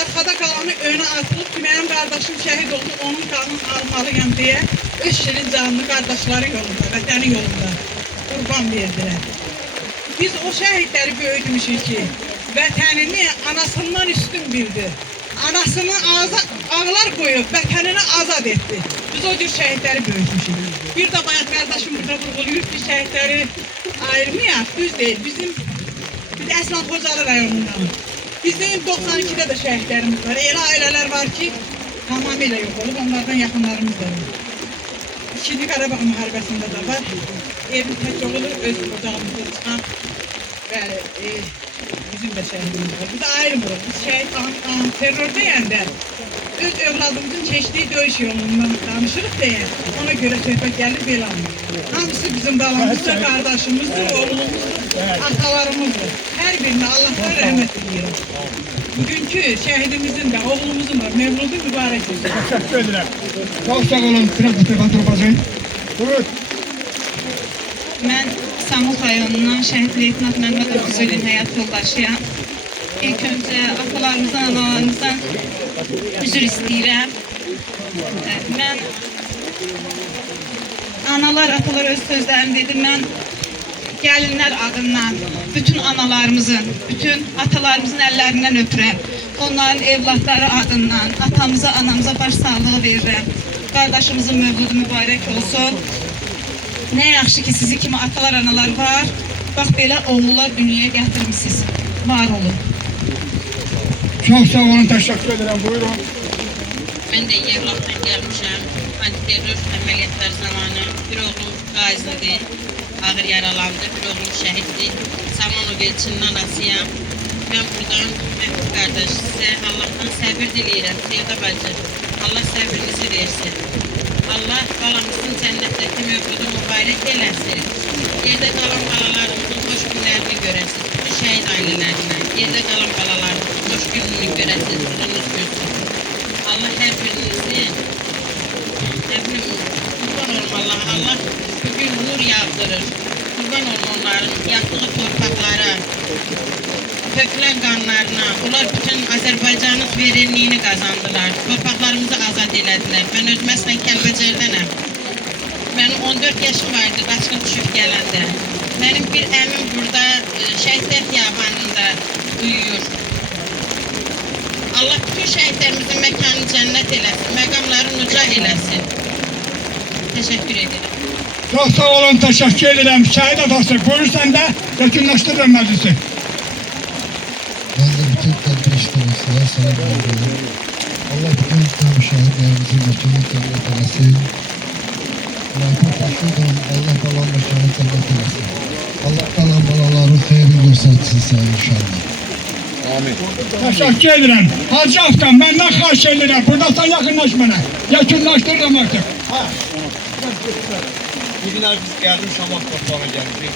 arkada qalanı önə atılıb ki, mənim qardaşım şəhid oldu, onun qanını almalıyam deyə öz şirin canlı qardaşları yolunda, vətəni yolunda qurban verdilər. Biz o şəhidləri böyütmüşük ki, vətənini anasından üstün bildi. Anasını ağlar qoyub, vətənini azad etdi. Biz o cür şəhidləri böyütmüşük. Bir də bayaq qardaşım burada vurğuluyur ki, şəhidləri ayırmayaq, düz deyil. Biz Əslan Xocalı rayonundan. Bizim 92'də də şəhidlərimiz var. Elə ailələr var ki, tamamilə yox olub, onlardan yaxınlarımız da var. İkinci Qarabağ müharibəsində də var. Evin tək olur, öz ocağımızda çıxan, bəli, bizim də şəhidimiz var. Biz ayrımırıq. Biz şəhid terror deyəndə öz övladımızın keçdiyi döyüş yolundan danışırıq deyə, ona görə söhbət gəlir belə alır. Hamısı bizim balamızdır, qardaşımızdır, oğlumuzdur, atalarımızdır. Hər birinə Allah'tan rəhmət edirəm. Bugünkü şəhidimizin də, oğlumuzun da mevludu mübarək olsun. Teşekkür ederim. Çok sağ olun. Biraz bu tarafa duracağım. Buyurun. Mən Samux rayonundan şəhid Leytinat Məmmədov Füzulin həyat yoldaşıyam. İlk öncə atalarımızdan, analarımızdan üzr istəyirəm. Mən analar, atalar öz sözlərini dedim. Mən gəlinlər adından bütün analarımızın, bütün atalarımızın əllərindən öpürəm. Onların evlatları adından atamıza, anamıza baş sağlığı verirəm. qardaşımızın mövludu mübarək olsun. Nə yaxşı ki, sizi kimi atalar, analar var. Bax, belə oğullar dünyaya gətirmişsiniz. Var olun. Çok sağ olun, teşekkür ederim. Buyurun. Ben de Yevlak'tan gelmişim. Antiterör əməliyyatlar zamanı bir oğlum qazidir, ağır yaralandı, bir oğlum şəhiddir. Samanov Elçinin anasıyam. Ben buradan Məhbub qardaş sizə Allah'tan səbir diləyirəm. Sevda bacı, Allah səbrinizi versin. Allah balamızın cənnətdəki mövcudu mübarək eləsin. Yerdə qalan balalarımızın xoş günlərini görəsin. Bütün şəhid ailələrine, yerdə qalan balalarımızın xoş gününü görəsin, uzunuz görsün. Allah hər birinizi, nə bilim, qurban olum Allah. Allah bugün nur yağdırır. Qurban olum onların yatdığı torpaqlara, tökülən qanlarına. Onlar bütün Azərbaycanın suverenliyini qazandılar. Torpaqlarımızı azad elədilər. Mən özüm əslən Kəlbəcərdənəm. Mənim 14 yaşım vardı qaçqın düşüb gələndə. Mənim bir əmim burada Şəhidlər Xiyabanında uyuyur. Allah bütün şəhidlərimizin məkanı cənnət eləsin, məqamlarını uca eləsin. Təşəkkür edirəm. Çok sağ olun, teşekkür ederim. Şehit adası, buyursan da yakınlaştırın meclisi. Ben de bütün kalbi işlemesine selam veriyorum. Allah bütün İslam şehitlerimizin mekanı cennet eylesin. Rahmet taşıyorum. Allah balan mekanı cennet eylesin. Allah kalan balaların hayırlı göstersin sana inşallah. Amin. Teşekkür ederim. Hacı Afgan, benden karşı ederim. Burada sen yakınlaş bana. Yakınlaştırdım artık. Bugün biz geldim Şamak torpağına geldik.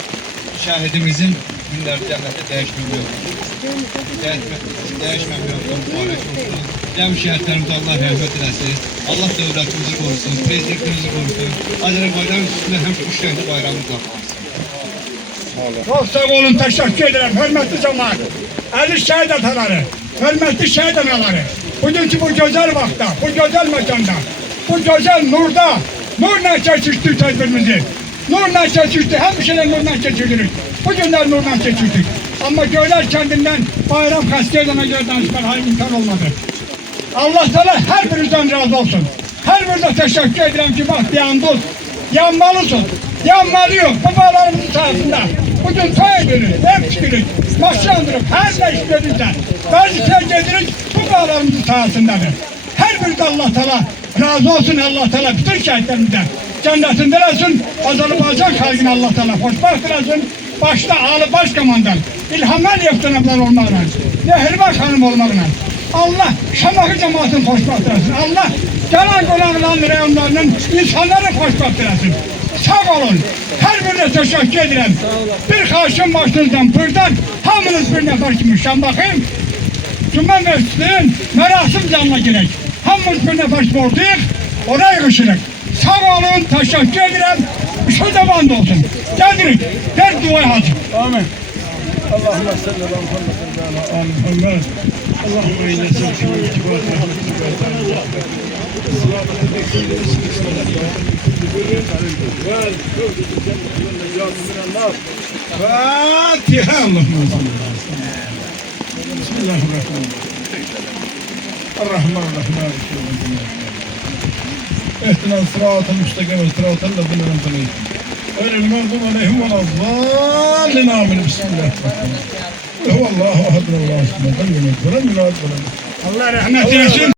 Şəhidimizin günləri cənnətdə dəyişməmək yoxdur, mübarək olsun. Cəm şəhidlərimizi Allah rəhmət eləsin. Allah dövlətimizi qorusun, prezidentimizi qorusun. Azərbaycan üstündə həmişə şəhid bayramımız var. Çok sağ olun, teşekkür ederim. Hürmetli cemaat. Aziz şehit ataları, hürmetli şehit anaları. Bugünkü bu güzel vakta, bu güzel mekanda, bu güzel nurda, nurla geçirdik tedbirimizi. Nurla geçirdik, her bir şeyden nurla geçirdik. Bugünler nurla geçirdik. Ama Göyler kendinden bayram kastiyedene göre danışman hayır imkan olmadı. Allah Teala her birinizden razı olsun. Her birine teşekkür ederim ki bak bir andol. Yanmalısın. Yanmalı yok. Babalarımızın sayesinde. Bugün köy edilir, ev çıkırız, başlandırıp her ne işledikler. Bazı geziriz, bu babalarımızın sayesindedir. Her birinde Allah Teala razı olsun, Allah Teala bütün şehitlerimizden. Cennetinde olsun, Azerbaycan halkına Allah Teala hoşbaht olsun. Başta ağlı başkomandan, İlham Əliyev cənablar olmaqla, Nehriban xanım olmaqla. Allah Şamaxı cemaatini xoşbaxt eləsin. Allah gelen qonaqların rəyonlarının insanları xoşbaxt eləsin. Sağ olun. Her birine teşekkür ederim. Bir xaşın başınızdan, buradan hamınız bir nəfər kimi Şamaxı Cümə Mövcudluğun mərasim canına girək. Hamımız bir nəfər kimi oradayıq, oraya yığışırıq. Sağ olun, teşekkür ederim. Şu zaman da olsun. Geldik. Her dua hacı. Amin. Allahümme salli ala Muhammed ve ala ali Muhammed. Allahümme inne sevkine ve kibar rahmetine ve ta'ala. Sırabatı bekliyle ismi sallallahu aleyhi Fatiha. Allahümme salli ala Bismillahirrahmanirrahim. Errahmanirrahim. اهدنا الصراط المستقيم صراط الذين انعمت عليهم غير المغضوب عليهم ولا الضالين امين بسم الله الرحمن الرحيم هو الله احد لا اله الا هو ولم يلد ولم يولد ولم يكن له Allah rahmet eylesin.